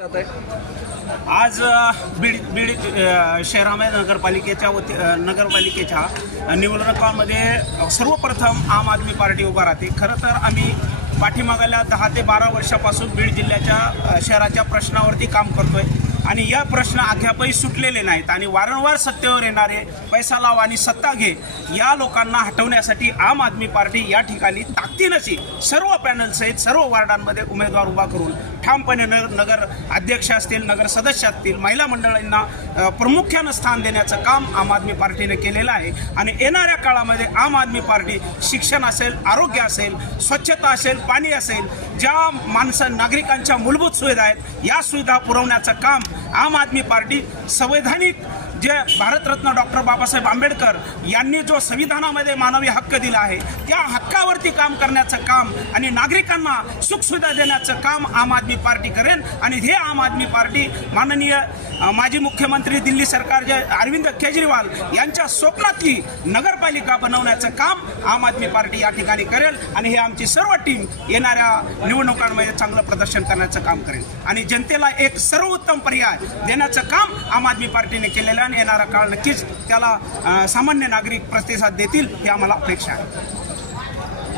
आज बीड शहरामध्ये नगरपालिकेच्या निवडणुकांमध्ये सर्वप्रथम आम आदमी पार्टी उभा राहते। खरं तर आम्ही पाठीमागल्या 10 ते 12 वर्षापासून बीड जिल्ह्याच्या शहराच्या प्रश्नावरती काम करतोय आणि या प्रश्न अद्यापही सुटलेले नाहीत आणि वारंवार सत्तेवर येणारे पैसा लाव आणि सत्ता घे या लोकांना हटवण्यासाठी आम आदमी पार्टी या ठिकाणी ताकदीनशी सर्व पॅनल सहित सर्व वार्डांमध्ये उमेदवार उभा करून ठामपणे नगर अध्यक्ष असतील, नगर सदस्य असतील, महिला मंडळांना प्रामुख्यानं स्थान देण्याचं काम आम आदमी पार्टीने केलेलं आहे आणि येणाऱ्या काळामध्ये आम आदमी पार्टी शिक्षण असेल, आरोग्य असेल, स्वच्छता असेल, पाणी असेल, ज्या नागरिकांच्या मूलभूत सुविधा आहेत या सुविधा पुरवण्याचं काम आम आदमी पार्टी संवैधानिक जे भारतरत्न डॉक्टर बाबासाहेब आंबेडकर यांनी जो संविधानामध्ये मानवी हक्क दिला आहे त्या हक्कावरती काम करण्याचं काम आणि नागरिकांना सुखसुविधा देण्याचं काम आम आदमी पार्टी करेन आणि हे आम आदमी पार्टी माननीय माजी मुख्यमंत्री दिल्ली सरकारचे अरविंद केजरीवाल यांच्या स्वप्नातली नगरपालिका बनवण्याचं काम आम आदमी पार्टी या ठिकाणी करेल आणि हे आमची सर्व टीम येणाऱ्या निवडणुकांमध्ये चांगलं प्रदर्शन करण्याचं काम करेल आणि जनतेला एक सर्वोत्तम पर्याय देण्याचं काम आम आदमी पार्टीने केलेलं आहे। येणारा काळ नक्कीच त्याला सामान्य नागरिक प्रतिसाद देतील ही आम्हाला अपेक्षा आहे।